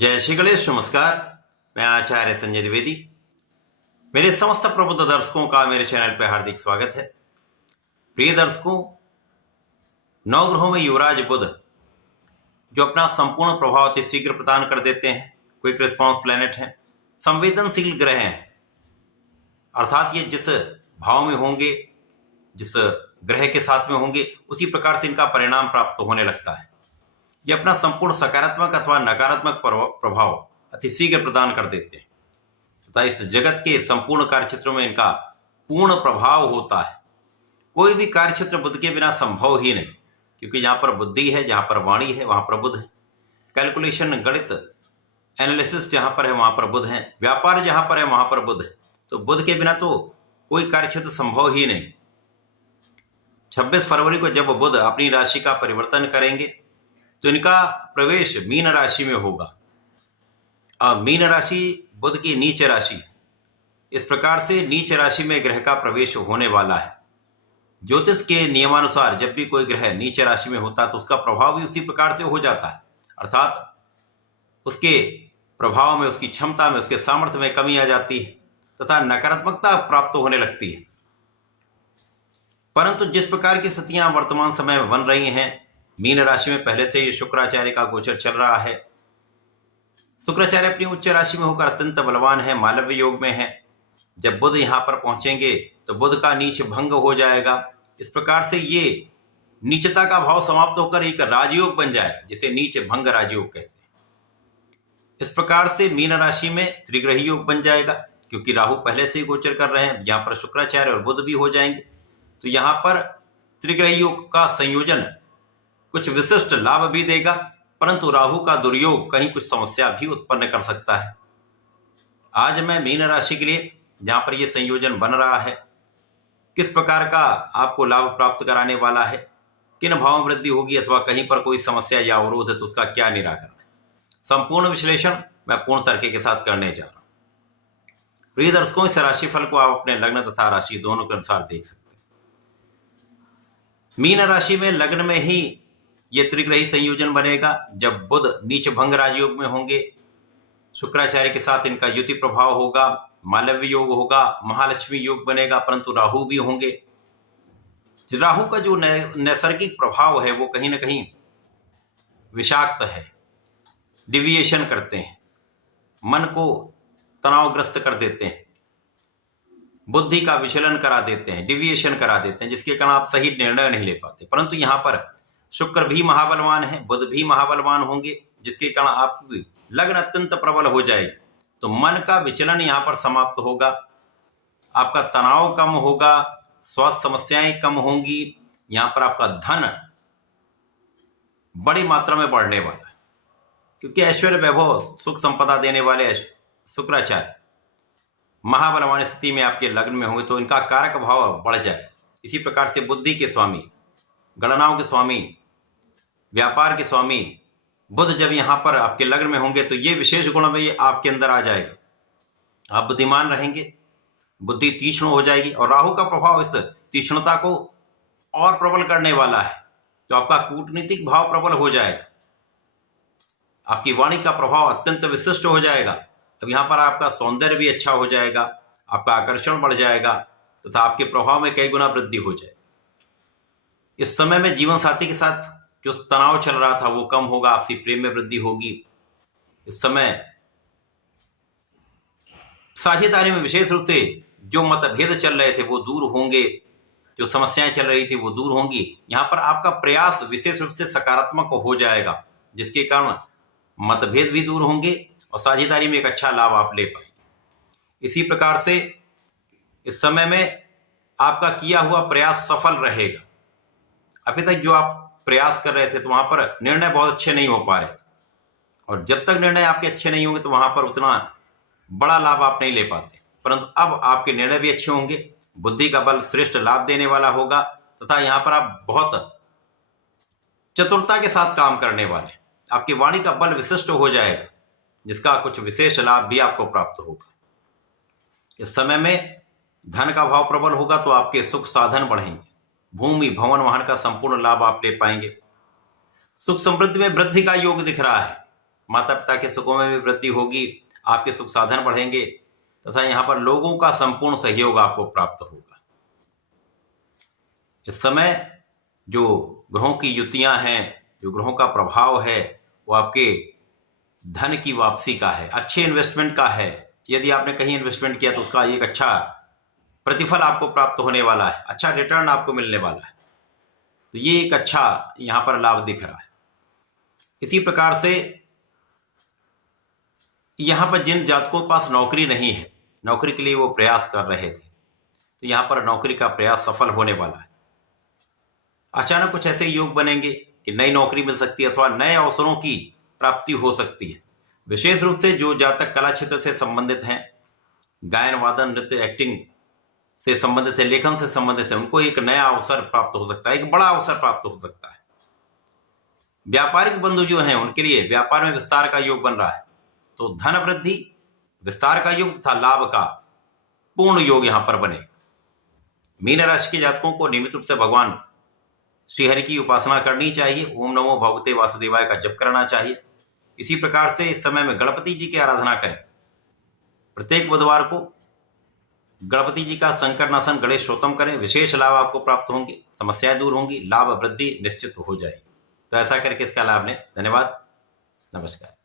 जय श्री गणेश। नमस्कार, मैं आचार्य संजय द्विवेदी। मेरे समस्त प्रबुद्ध दर्शकों का मेरे चैनल पर हार्दिक स्वागत है। प्रिय दर्शकों, नवग्रहों में युवराज बुध जो अपना संपूर्ण प्रभाव अति शीघ्र प्रदान कर देते हैं, क्विक रिस्पॉन्स प्लैनेट हैं, संवेदनशील ग्रह हैं। अर्थात ये जिस भाव में होंगे, जिस ग्रह के साथ में होंगे, उसी प्रकार से इनका परिणाम प्राप्त होने लगता है। ये अपना संपूर्ण सकारात्मक अथवा नकारात्मक प्रभाव अति शीघ्र प्रदान कर देते हैं तथा इस जगत के संपूर्ण कार्यक्षेत्रों में इनका पूर्ण प्रभाव होता है। कोई भी कार्यक्षेत्र बुध के बिना संभव ही नहीं, क्योंकि जहां पर बुद्धि है, जहां पर वाणी है, वहां पर बुध है। कैलकुलेशन, गणित, एनालिसिस जहां पर है वहां पर बुध है। व्यापार जहां पर है वहां पर बुध है। तो बुध के बिना तो कोई कार्यक्षेत्र संभव ही नहीं। 26 फरवरी को जब बुध अपनी राशि का परिवर्तन करेंगे तो इनका प्रवेश मीन राशि में होगा। अब मीन राशि बुध की नीच राशि, इस प्रकार से नीच राशि में ग्रह का प्रवेश होने वाला है। ज्योतिष के नियमानुसार जब भी कोई ग्रह नीच राशि में होता है तो उसका प्रभाव भी उसी प्रकार से हो जाता है, अर्थात उसके प्रभाव में, उसकी क्षमता में, उसके सामर्थ्य में कमी आ जाती है तथा नकारात्मकता प्राप्त होने लगती है। परंतु जिस प्रकार की स्थितियां वर्तमान समय में बन रही हैं, मीन राशि में पहले से ही शुक्राचार्य का गोचर चल रहा है। शुक्राचार्य अपनी उच्च राशि में होकर अत्यंत बलवान है, मालव्य योग में है। जब बुध यहां पर पहुंचेंगे तो बुध का नीच भंग हो जाएगा। इस प्रकार से ये नीचता का भाव समाप्त होकर एक राजयोग बन जाएगा, जिसे नीच भंग राजयोग कहते हैं। इस प्रकार से मीन राशि में त्रिग्रही योग बन जाएगा, क्योंकि राहु पहले से ही गोचर कर रहे हैं। यहां पर शुक्राचार्य और बुध भी हो जाएंगे, तो यहां पर त्रिग्रही योग का संयोजन कुछ विशिष्ट लाभ भी देगा, परंतु राहु का दुर्योग कहीं कुछ समस्या भी उत्पन्न कर सकता है। आज मैं मीन राशि के लिए जहां पर यह संयोजन बन रहा है, किस प्रकार का आपको लाभ प्राप्त कराने वाला है, किन भावों में वृद्धि होगी अथवा कहीं पर कोई समस्या या अवरोध है तो उसका क्या निराकरण है, संपूर्ण विश्लेषण मैं पूर्ण तरीके के साथ करने जा रहा हूं। प्रिय दर्शकों, इस राशिफल को आप अपने लग्न तथा राशि दोनों के अनुसार देख सकते हैं। मीन राशि में लग्न में ही ये त्रिग्रही संयोजन बनेगा। जब बुध नीच भंग राजयोग में होंगे, शुक्राचार्य के साथ इनका युति प्रभाव होगा, मालव्य योग होगा, महालक्ष्मी योग बनेगा, परंतु राहु भी होंगे। राहु का जो नैसर्गिक प्रभाव है वो कहीं ना कहीं विषाक्त है, डिविएशन करते हैं, मन को तनावग्रस्त कर देते हैं, बुद्धि का विचलन करा देते हैं, डिविएशन करा देते हैं, जिसके कारण आप सही निर्णय नहीं ले पाते। परंतु यहां पर शुक्र भी महाबलवान है, बुध भी महाबलवान होंगे, जिसके कारण आपकी लग्न अत्यंत प्रबल हो जाएगी। तो मन का विचलन यहां पर समाप्त होगा, आपका तनाव कम होगा, स्वास्थ्य समस्याएं कम होंगी। यहां पर आपका धन बड़ी मात्रा में बढ़ने वाला है, क्योंकि ऐश्वर्य, वैभव, सुख संपदा देने वाले शुक्राचार्य महाबलवान स्थिति में आपके लग्न में होंगे तो इनका कारक भाव बढ़ जाए। इसी प्रकार से बुद्धि के स्वामी, गणनाओं के स्वामी, व्यापार के स्वामी बुध जब यहां पर आपके लग्न में होंगे तो ये विशेष गुण में ये आपके अंदर आ जाएगा। आप बुद्धिमान रहेंगे, बुद्धि तीक्ष्ण हो जाएगी, और राहु का प्रभाव इस तीक्ष्णता को और प्रबल करने वाला है। तो आपका कूटनीतिक भाव प्रबल हो जाएगा, आपकी वाणी का प्रभाव अत्यंत विशिष्ट हो जाएगा। अब यहां पर आपका सौंदर्य भी अच्छा हो जाएगा, आपका आकर्षण बढ़ जाएगा तथा आपके प्रभाव में कई गुना वृद्धि हो जाएगी। इस समय में जीवन साथी के साथ जो तनाव चल रहा था वो कम होगा, आपसी प्रेम में वृद्धि होगी। इस समय साझेदारी में विशेष रूप से जो मतभेद चल रहे थे वो दूर होंगे, जो समस्याएं चल रही थी वो दूर होंगी। यहां पर आपका प्रयास विशेष रूप से सकारात्मक हो जाएगा, जिसके कारण मतभेद भी दूर होंगे और साझेदारी में एक अच्छा लाभ आप ले पाएंगे। इसी प्रकार से इस समय में आपका किया हुआ प्रयास सफल रहेगा। अभी तक जो आप प्रयास कर रहे थे तो वहां पर निर्णय बहुत अच्छे नहीं हो पा रहे, और जब तक निर्णय आपके अच्छे नहीं होंगे तो वहां पर उतना बड़ा लाभ आप नहीं ले पाते। परंतु अब आपके निर्णय भी अच्छे होंगे, बुद्धि का बल श्रेष्ठ लाभ देने वाला होगा तथा यहां पर आप बहुत चतुरता के साथ काम करने वाले, आपकी वाणी का बल विशिष्ट हो जाएगा, जिसका कुछ विशेष लाभ भी आपको प्राप्त होगा। इस समय में धन का भाव प्रबल होगा तो आपके सुख साधन बढ़ेंगे, भूमि, भवन, वाहन का संपूर्ण लाभ आप ले पाएंगे। सुख समृद्धि में वृद्धि का योग दिख रहा है, माता पिता के सुखों में भी वृद्धि होगी, आपके सुख साधन बढ़ेंगे तथा यहाँ पर लोगों का संपूर्ण सहयोग आपको प्राप्त होगा। इस समय जो ग्रहों की युतियां हैं, जो ग्रहों का प्रभाव है, वो आपके धन की वापसी का है, अच्छे इन्वेस्टमेंट का है। यदि आपने कहीं इन्वेस्टमेंट किया तो उसका एक अच्छा प्रतिफल आपको प्राप्त होने वाला है, अच्छा रिटर्न आपको मिलने वाला है। तो ये एक अच्छा यहाँ पर लाभ दिख रहा है। इसी प्रकार से यहाँ पर जिन जातकों के पास नौकरी नहीं है, नौकरी के लिए वो प्रयास कर रहे थे, तो यहाँ पर नौकरी का प्रयास सफल होने वाला है। अचानक कुछ ऐसे योग बनेंगे कि नई नौकरी मिल सकती है अथवा नए अवसरों की प्राप्ति हो सकती है। विशेष रूप से जो जातक कला क्षेत्र से संबंधित हैं, गायन वादन नृत्य एक्टिंग से संबंधित है, लेखन से संबंधित है, उनको एक नया अवसर प्राप्त हो सकता है, एक बड़ा अवसर प्राप्त हो सकता है। व्यापारिक बंधु जो हैं उनके लिए व्यापार में विस्तार का योग बन रहा है, तो धन वृद्धि, विस्तार का योग तथा लाभ का पूर्ण योग यहां पर बनेगा। मीन राशि के जातकों को नियमित रूप से भगवान श्रीहरि की उपासना करनी चाहिए, ओम नमो भगवते वासुदेवाय का जप करना चाहिए। इसी प्रकार से इस समय में गणपति जी की आराधना करें। प्रत्येक बुधवार को गणपति जी का संकटनाशन गणेश स्तोत्रम करें, विशेष लाभ आपको प्राप्त होंगे, समस्याएं दूर होंगी, लाभ वृद्धि निश्चित हो जाएगी। तो ऐसा करके इसका लाभ लें। धन्यवाद, नमस्कार।